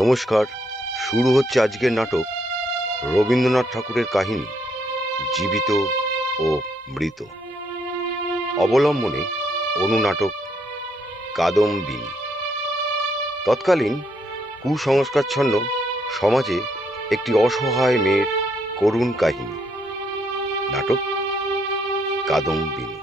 নমস্কার। শুরু হচ্ছে আজকের নাটক রবীন্দ্রনাথ ঠাকুরের কাহিনী জীবিত ও মৃত। অবলম্বনে অনুনাটক কাদম্বিনী। তৎকালীন কুসংস্কারচ্ছন্ন সমাজে একটি অসহায় মেয়ের করুণ কাহিনী। নাটক কাদম্বিনী।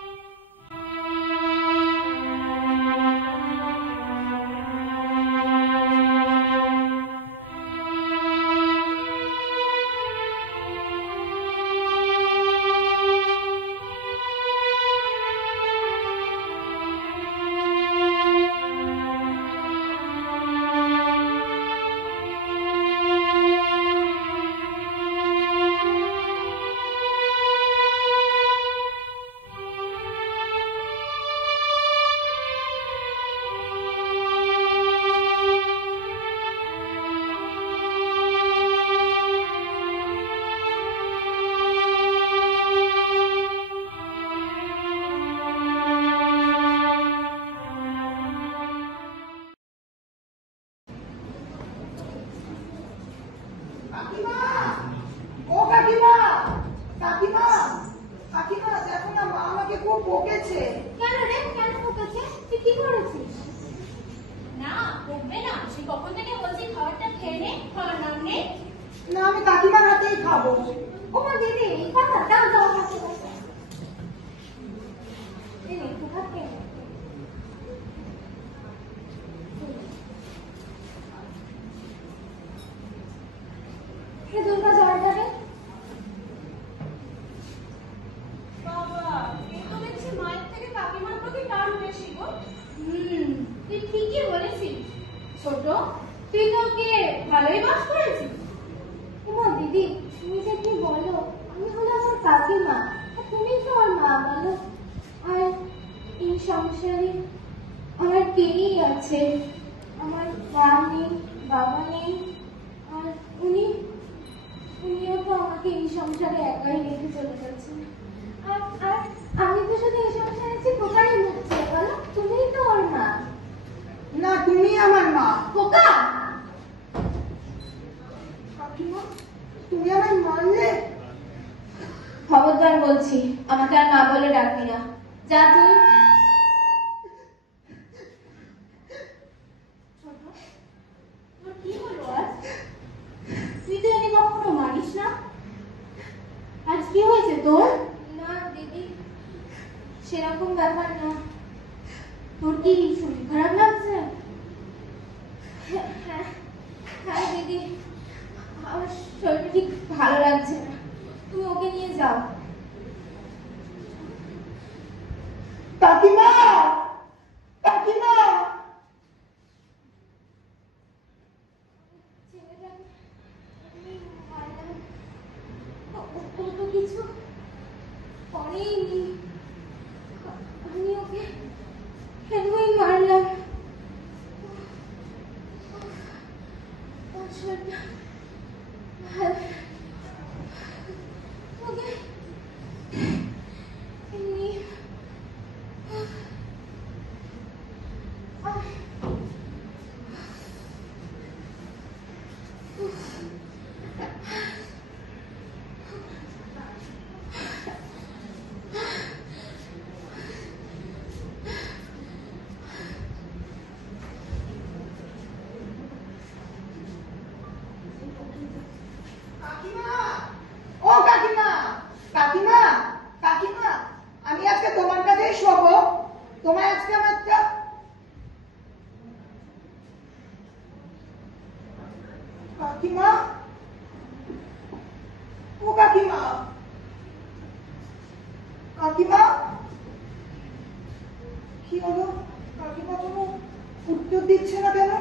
খবরদার বলছি, আমাকে আর মা বলে ডাকবি না। যা তুই। কি হলো আজ? তুই তো এনে কখনো মারিস না। আজ কি হয়েছে তোর? না দিদি, সেরকম ব্যাপার না। তোর কি শরীর খারাপ লাগছে? হ্যাঁ দিদি, আমার শরীরটা ঠিক ভালো লাগছে না। তুমি ওকে নিয়ে যাও। কাকিমা, কাকিমা, ও তো কিছু করেইনি, আমি ওকে কেনই মারলাম। কি হলো? কাকিমা কোনো উত্তর দিচ্ছে না কেন?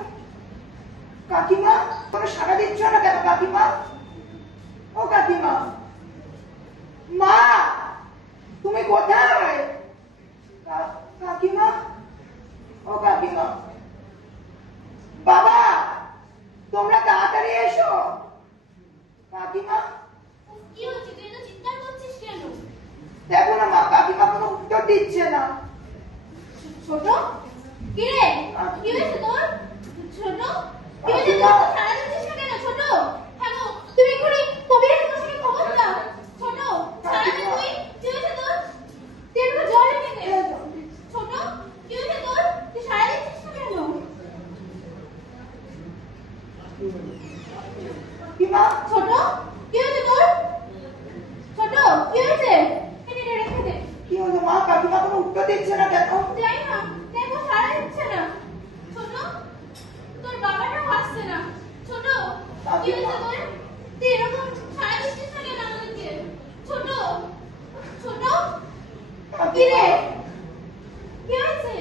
কাকিমা কোনো সাড়া দিচ্ছ না কেন? কাকিমা, ও কাকিমা, মা তুমি কোথায়? কাকিমা, ও কাকিমা, বাবা তোমরা তাড়াতাড়ি এসো। কাকিমা, কি হচ্ছে? তুই তো চিন্তা করছিস কেন? দেখো না মা, কাকিমা কোনো উত্তর দিচ্ছে না। ছোট, কি রে? কি হয়েছে তোর? ছোট, কি হয়েছে তোর? হ্যাঁ গো, তুমি এক্ষুনি কবিরাজ মশাইকে খবর দাও। ছোট, সারাদিন তুই কি হয়েছে তোর? তুই একটু জল এনে দে। ছোট, কি হয়েছে তোর? তুই সারা দিচ্ছিস না কেন? কাকিমা ছোট, কি হয়েছে তোর? ছোট, কি হয়েছে? এনে দে, রেখে দে। কি হলো মা? কাকিমা কোনো উত্তর দিচ্ছে না কেন? যাই না, দেখো সারা দিচ্ছে না। ছোট, তোর বাবাটাও আসছে না। ছোট, কি হয়েছে তোর? তুই এরকম সারা দিচ্ছিস না কেন আমাদেরকে? ছোট, ছোট, কি রে? কি হয়েছে?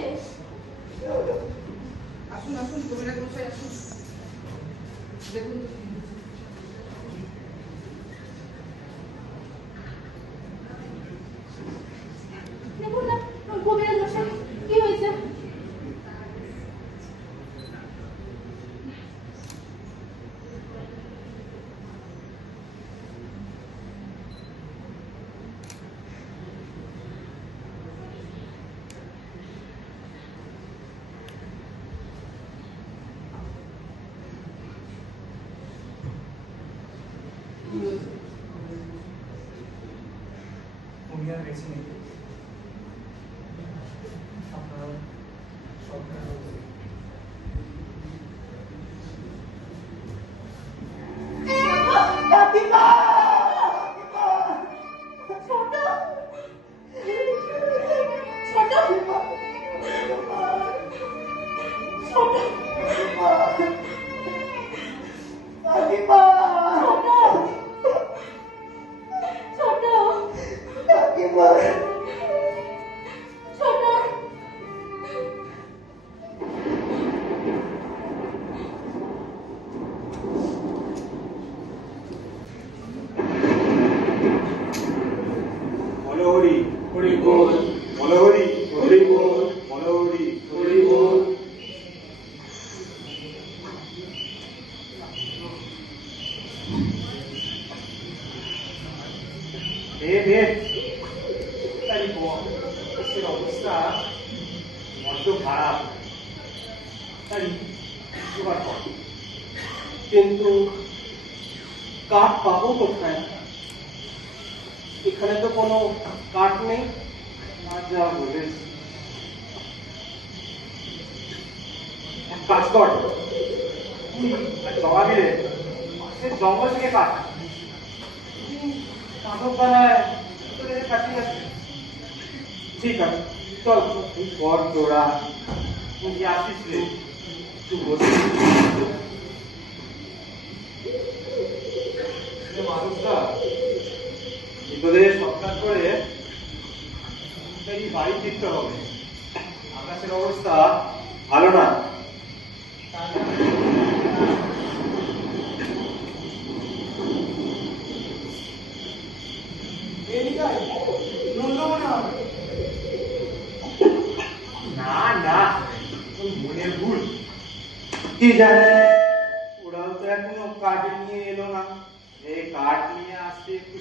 আসুন আসুন কবিরাজ মশাই আসুন। দেখুন দেখুন না, কবিরাজ মশাই, কি হয়েছে? উনি আর বেঁচে নেই। আপনারা সরকার কাকিমা ছোট, ছোট, ছোট, কাকিমা ছোট, কাকিমা ছোট। মনোহরি হরি বল, মনোহরি হরি বল, মনোহরি হরি বল। তাই বসের অবস্থা বড্ড খারাপ, তাই জোগাড় কর। কিন্তু কাঠ পাবো কোথায়? এখানে তো কোনো কাঠ নেই। আর যা বলিস, এক কাজ কর, জমা দিলে পাশের জঙ্গল থেকে কাঠ কাঠক বানায় কাটিয়ে আসবে। ঠিক আছে, চল তুই কর তোরা, তুই আসিস রে, তুই বসে মানুষটা তোদের সৎকার করে বাড়ি ফিরতে হবে। আকাশের অবস্থা ভালো না। না না, মনের ভুল। কি জানে, ওরাও তো এখনো কাঠ নিয়ে এলো না। এই কাঠ নিয়ে আসতে একটু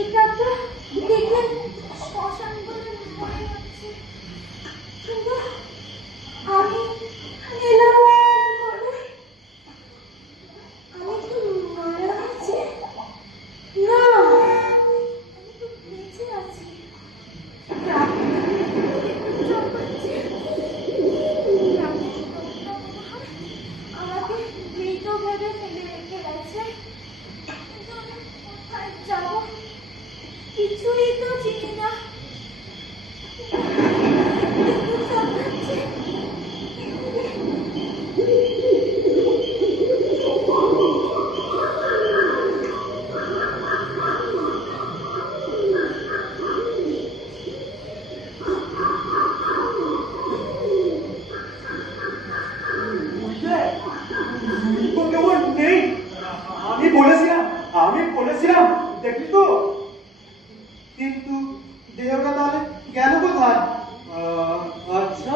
এটা তো দেখে শ্মশান বলে মনে হচ্ছে, কিন্তু আমি এলাম বলে আমি কি মারা গেছি? না, আমি তো বেঁচে আছি। আমাকে মৃত ভেবে ফেলে রেখে গেছে, কিন্তু আমি কোথায় যাবো? কিছুই তো চিনি না। আমি বলেছিলাম দেখি তো, কিন্তু দেহটা তাহলে গেল কোথায়? আচ্ছা,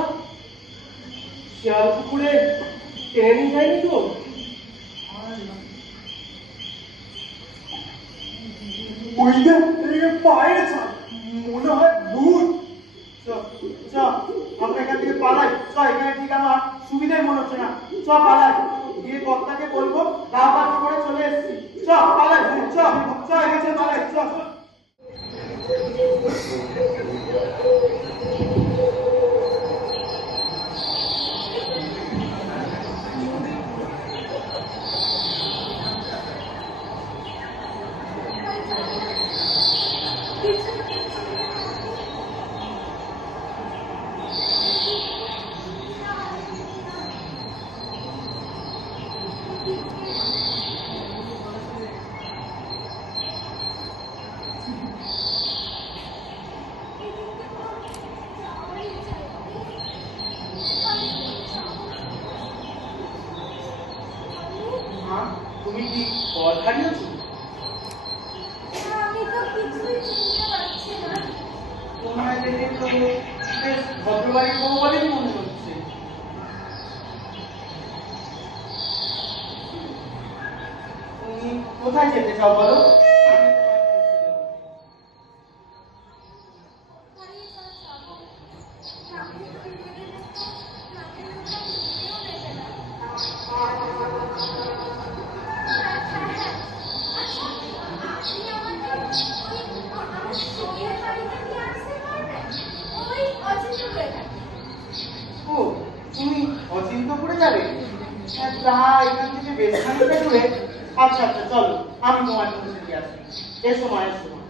শিয়াল পুকুরে টেনে নিয়ে যায়নি তো? ওইটা পায়ের ছাপ, মনে হয় ভূত। আমরা এখান থেকে পালাই। এখানে ঠিক আমার সুবিধাই মনে হচ্ছে না। পালাই, গিয়ে কর্তাকে বলবো রাত করে চলে এসেছি। পালাই, এসে পালাই। তুমি কি পথ হারিয়েছ? আমি তো কিছুই চিনতে পারছি না। তোমায় দেখে তো বেশ ভদ্রবাড়ির বউ বলেই মনে হচ্ছে। তুমি কোথায় যেতে চাও বলো? তুমি অচিন্তপুরে যাবে? তা এখান থেকে বেশ খানিকটা দূরে। আচ্ছা চলো, আমি তোমার সঙ্গে দিয়ে আসি। এসো মা, এসো মা।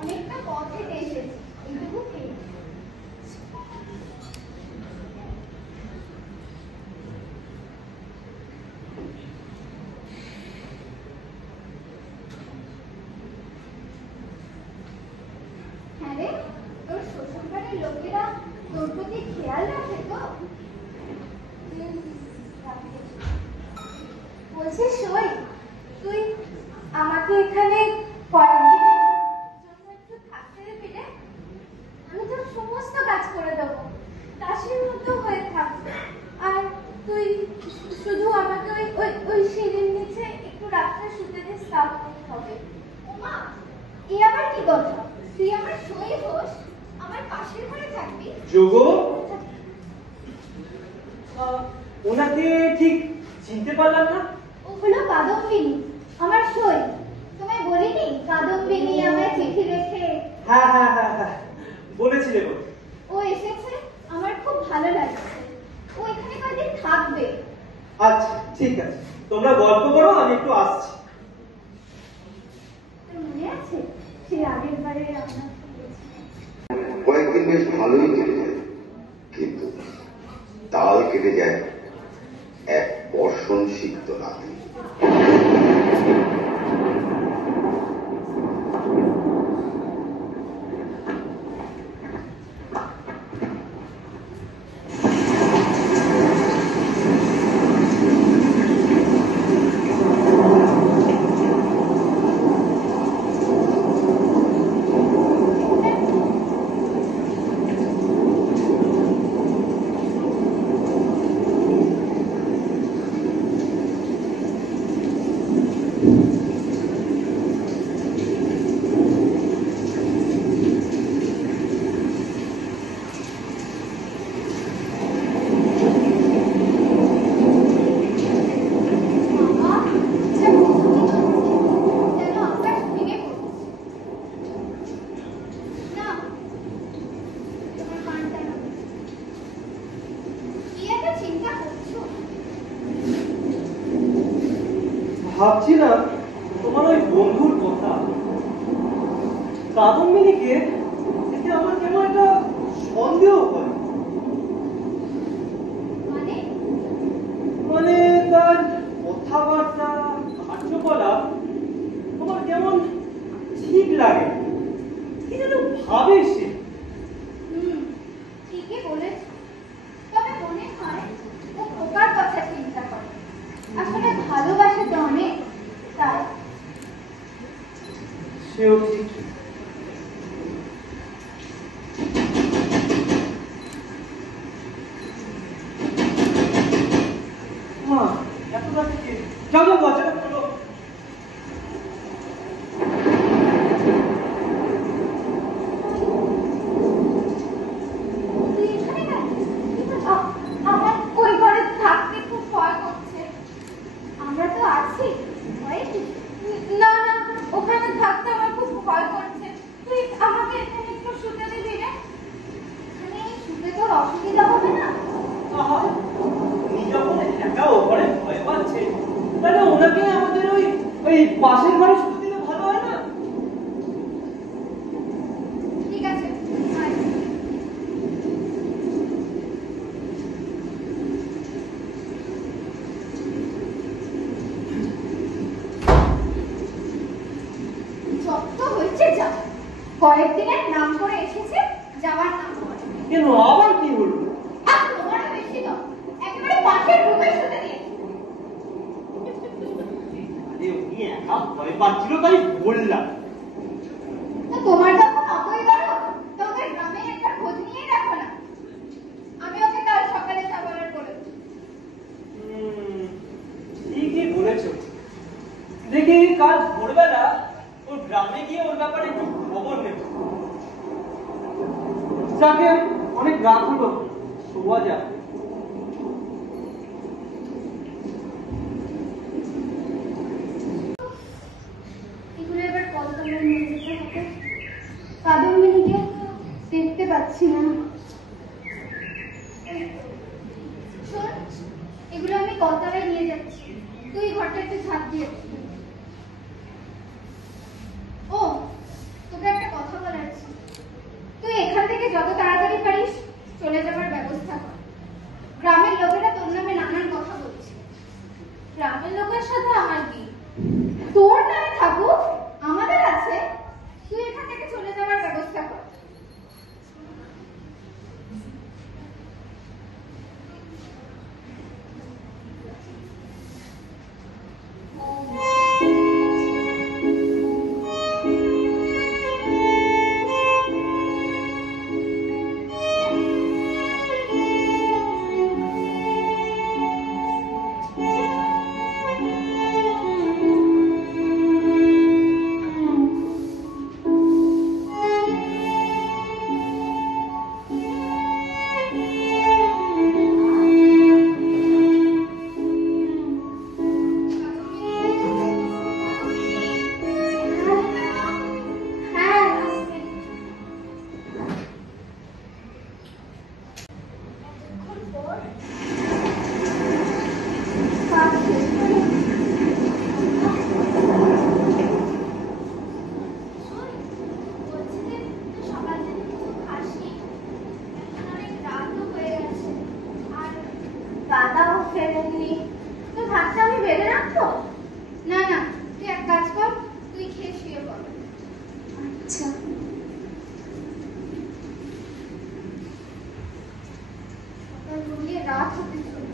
অনেকটা পথ হেঁটে এসেছি, এইটুকু খেয়ে। হ্যাঁ রে, তোর শ্বশুরবাড়ির লোকেরা তোর প্রতি খেয়াল রাখে তো? বলছি সই, তুই আমাকে এখানে কয়েকদিনের জন্য একটু থাকতে দেবি রে? আমি তোর সমস্ত কাজ করে দেবো, দাসীর মতো হয়ে থাকবে। আর তুই শুধু আমাকে ওই ওই ওই সিঁড়ির নিচে একটু রাত্রে শুতে দিস, তাহলেই হবে। ওমা, এ আবার কি কথা? তুই আমার সই হোস, আমার পাশের ঘরে থাকবি। যোগো, ওনাকে ঠিক চিনতে পারলাম না। ও হলো কাদম্বিনী, আমার সই। তোমায় বলিনি কাদম্বিনী আমায় চিঠি রেখে? হ্যাঁ, বলেছিলে বলে। ও এসেছে, আমার খুব ভালো লাগছে। ও এখানে কয়েকদিন থাকবে। আচ্ছা ঠিক আছে, তোমরা গল্প করো, আমি একটু আসছি। তোর মনে আছে সেই আগের বারে আমরা কয়েকদিন বেশ ভালোই কেটে যায়, কিন্তু তাল কেটে যায় এক বর্ষণ সিক্ত রাতে। ভাবছিলাম তোমার ওই বন্ধুর কথা। কাদম্বিনীকে দেখে আমার কেমন একটা সন্দেহ হয়। মানে তার কথাবার্তা, কার্যকলাপ আমার কেমন ঠিক লাগে। কি যেন ভাবে সে। ঠিকই বলেছ। তবে মনে হয় ও খোকার কথা চিন্তা করে। আসলে ভালোবাসে তো অনেক, তাই। সেও ঠিক। এতটা থেকে যাও যাও বাচ্চাটা খোলো। আমার ওই ঘরে থাকতে খুব ভয় করছে। আমরা তো আছি, না না, ওখানে থাকতে আমার খুব ভয় করছে। তুই আমাকে এখানে একটু শুতে দিবি রে? এখানে শুতে তোর অসুবিধা হবে না? উনি যখন একা ও ঘরে ভয় পাচ্ছে, তাহলে ওনাকে আমাদের ওই পাশের ঘরে শুতে দিলে ভালো হয় না? ঠিক আছে, আয়। যত হয়েছে যা, কয়েকদিনের নাম করে এসেছে, যাওয়ার নাম করে। কেন আবার কি হলো? আর তোমারও বেশি তো, একেবারে পাশের রুমে শুতে দিয়েছে। আরে উনি একা ভয় পাচ্ছিল তাই বললাম। তো তোমার যখন অতই দরদ, তোকে গ্রামে একটা খোঁজ নিয়ে রাখো না। আমি ওকে কাল সকালে যা বলার করে দেব। ঠিকই বলেছ। দেখি কাল ভোরবেলা ওর গ্রামে গিয়ে ওর ব্যাপারে একটু খবর নেব। যাকে অনেক রাত হলো, শোয়া যাক। এগুলো এবার কলকাতায় নিয়ে যেতে হবে। কাদম্বিনীকে দেখতে পাচ্ছি না। শোন, এগুলো আমি কলকাতায় নিয়ে যাচ্ছি। তুই ঘরটা একটু ঝাঁপ দিয়ে দে। ও, তোকে একটা কথা বলার আছে। তুই এখান থেকে যত তাড়াতাড়ি পারিস চলে যাবার ব্যবস্থা কর। গ্রামের লোকেরা তোর নামে নানান কথা বলছে। গ্রামের লোকের সাথে আমার কি? তোর নামে থাকুক, আমাদের আছে। তুই এখান থেকে চলে যাওয়ার ব্যবস্থা কর। দাদাও ফেরেননি, তো ভাতটা আমি বেড়ে রাখবো? না না, তুই এক কাজ কর, তুই খেয়ে শুয়ে পড়। আচ্ছা। সকাল গড়িয়ে রাত হতে চলল,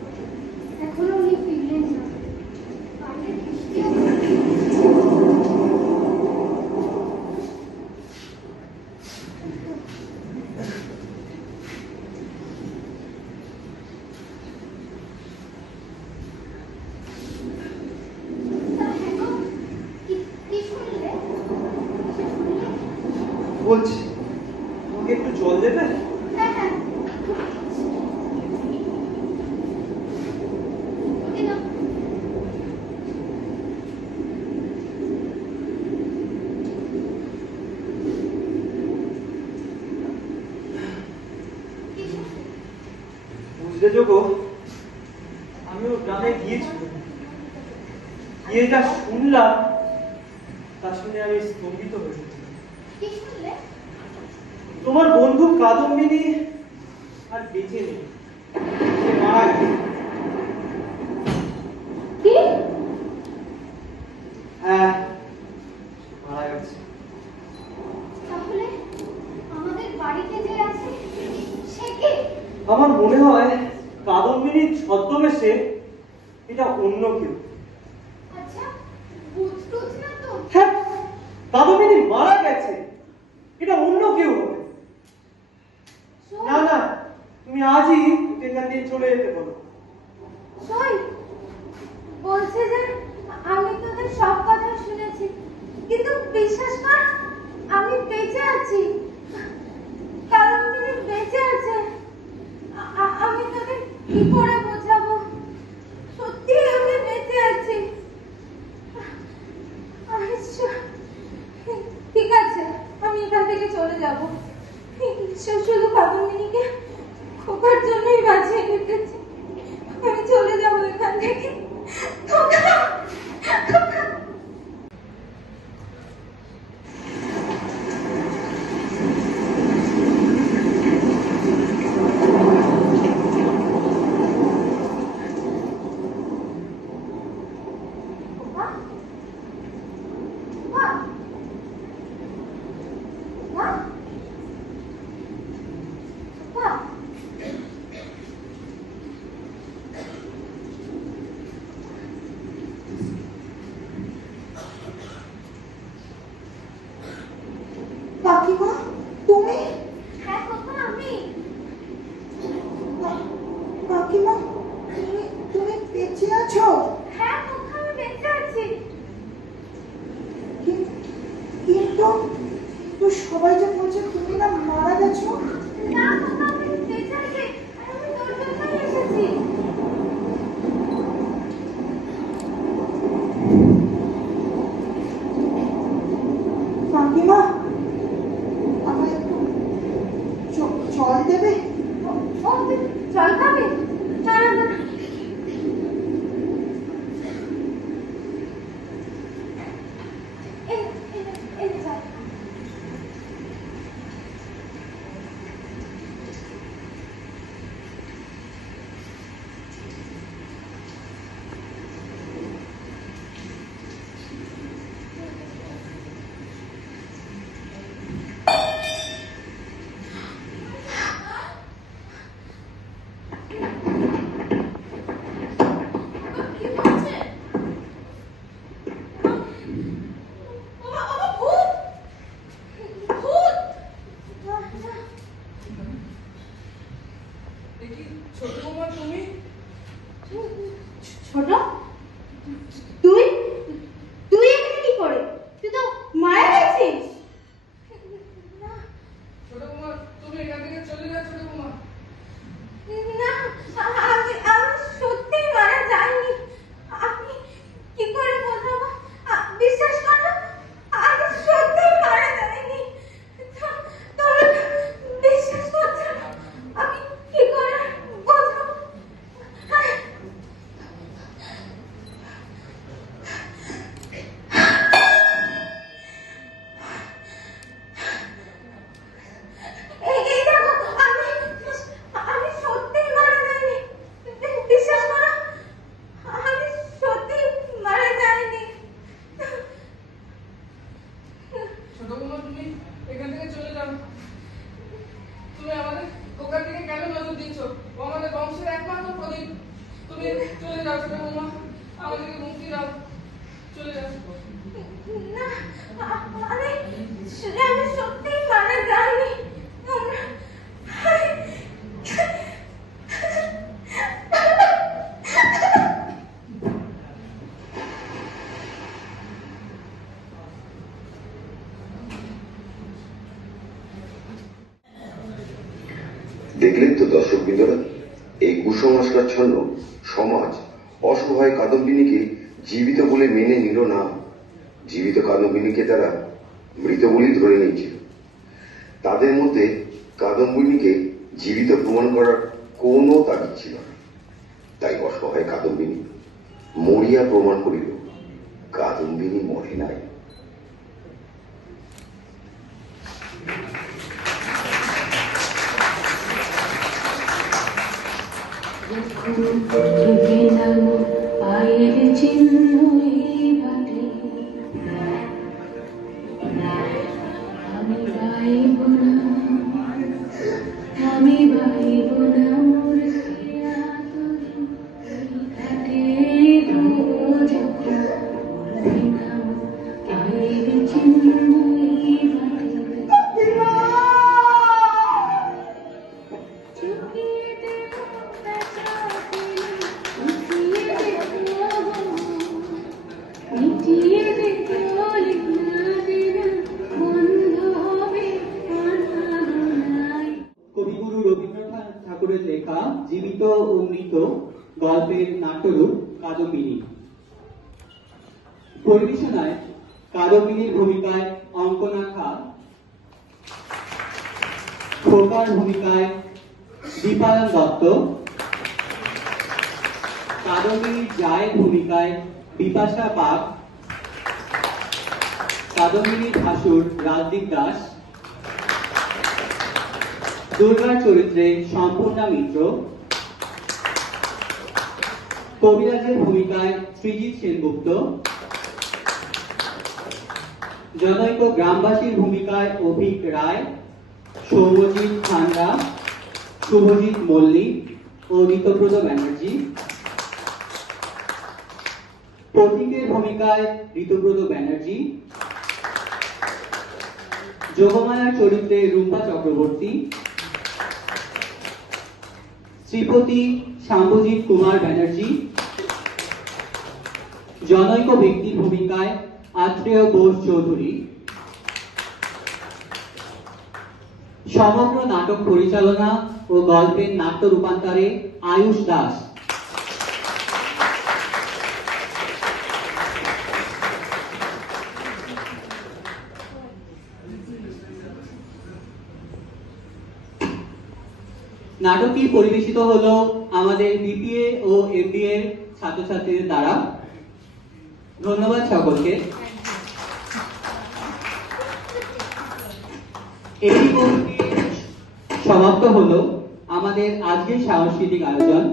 এখনো উনি ফিরলেন না। বাইরে বৃষ্টিও বলছি তোমাকে একটু জল দেবে? হ্যাঁ হ্যাঁ, বুঝলে যোগো, আমি ওর গ্রামে গিয়েছি। গিয়ে যা শুনলাম তা শুনে আমি স্তম্ভিত হয়ে গেছি। কি শুনলে? তোমার বন্ধু কাদম্বিনী আর বেঁচে নেই, সে মারা গেছে। কি? হ্যাঁ, মারা গেছে। তাহলে আমাদের বাড়িতে যে আছে সে কে? আমার মনে হয় কাদম্বিনীর ছদ্মবেশে এটা অন্য কেউ। আচ্ছা, ভূত টুত না তো? হ্যাঁ, কাদম্বিনী মারা গেছে, এটা অন্য কেউ হবে। শোন, না না, তুমি আজই এখান দিয়ে চলে যেতে বলো। শোন, বলছে যে আমি তোদের সব কথা শুনেছি, কিন্তু বিশ্বাস কর আমি বেঁচে আছি। কারণ তুমি বেঁচে আছে। আমি তোদের কি করে বোঝাবো? সত্যি আমি বেঁচে আছি। আচ্ছা, ঠিক আছে, আমি এখান থেকে চলে যাব। ঈশ্বর শুধু কাদম্বিনীকে খোকার জন্যই বাঁচিয়ে রেখেছে। আমি চলে যাবো এখান থেকে। খোকা, খোকা। কাকিমা, তুমি? হ্যাঁ খোকা, আমি। কাকিমা, তুমি বেঁচে আছো? হ্যাঁ খোকা, আমি বেঁচে আছি। কিন্তু সবাই যে বলছে তুমি না মারা গেছো। না খোকা, আমি বেঁচে আছি। আর আমি তোর জন্যই এসেছি। কাকিমা, আমায় একটু জল দেবে? ও, তুই জল খাবি? না না না। এই জল। কি হচ্ছে? বাবা, ভূত! ভূত! দেখি ছোট বৌমা, তুমি ছোট, তুই তুই এখানে কি করে? তুই তো মারা গেছিস। না ছোট বৌমা, তুমি এখান থেকে চলে যাও। ছোট বৌমা, না, আমি সত্যি মারা যাইনি। আমি কি করে বোঝাবো? বিশ্বাস করো, আমি সত্যি মারা যাইনি। তবে বিশ্বাস করছো না, আমি কি করে বোঝাবো? এই দেখো, আমি সত্যিই মারা যাইনি। বিশ্বাস করো, আমি সত্যি মারা যাইনি। ছোট বৌমা, তুমি এখান থেকে চলে যাও। তুমি আমাদের খোকার দিকে কেন নজর দিচ্ছ? ও আমাদের বংশের একমাত্র প্রদীপ। তুমি চলে যাও ছোট বৌমা, আমাদেরকে মুক্তি দাও। চলে যাও। না, আমি সত্যিই মারা যাইনি। দেখলেন তো দর্শক বৃন্দরা, এই কুসংস্কারচ্ছন্ন সমাজ অসহায় কাদম্বিনীকে জীবিত বলে মেনে নিল না। জীবিত কাদম্বিনীকে তারা মৃত বলেই ধরে নিয়েছিল। তাদের মধ্যে কাদম্বিনীকে জীবিত প্রমাণ করার কোনো তাগিদ ছিল না। তাই অসহায় কাদম্বিনী মরিয়া প্রমাণ করিল কাদম্বিনী মরে নাই। পায়ের চিহ্ন এই বাটে আমি বাইব না, আমি বাইব না মোর পিয়া ঘাটে পায়ের চিহ্ন এই বাটে চুকিয়ে দেব মিটিয়ে দেখো বন্ধ হবে কবিগুরু রবীন্দ্রনাথ ঠাকুরের লেখা জীবিত ও মৃত গল্পের নাট্যরূপ কাদম্বিনী। পরিবেশনায় কাদম্বিনীর ভূমিকায় অঙ্কনা খা, খোকার ভূমিকায় দীপায়ন দত্ত, কাদম্বিনীর জায়ের ভূমিকায় বিপাশা পাক, কাদম্বিনীর ভাসুর রাজদীপ দাস, দুর্গার চরিত্রে সম্পূর্ণা মিত্র, কবিরাজের ভূমিকায় সৃজিত সেনগুপ্ত, জনৈক গ্রামবাসীর ভূমিকায় অভিক রায়, সৌম্যজিৎ খান্ডা, শুভজিৎ মল্লিক ও ঋতব্রত ব্যানার্জি, পথিকের ভূমিকায় ঋতব্রত ব্যানার্জি, যোগমায়ার চরিত্রে রূপা চক্রবর্তী, শ্রীপতি শাম্ভজিৎ কুমার ব্যানার্জি, জনৈক ব্যক্তির ভূমিকায় আত্রেয় বোস চৌধুরী। সমগ্র নাটক পরিচালনা ও গল্পের নাট্য রূপান্তরে আয়ুষ দাস। নাটকটি পরিবেশিত হলো আমাদের বিপিএ ও এমবিএ এর ছাত্রছাত্রীদের দ্বারা। ধন্যবাদ সকলকে। এই সমাপ্ত হলো আমাদের আজকের সাংস্কৃতিক আয়োজন।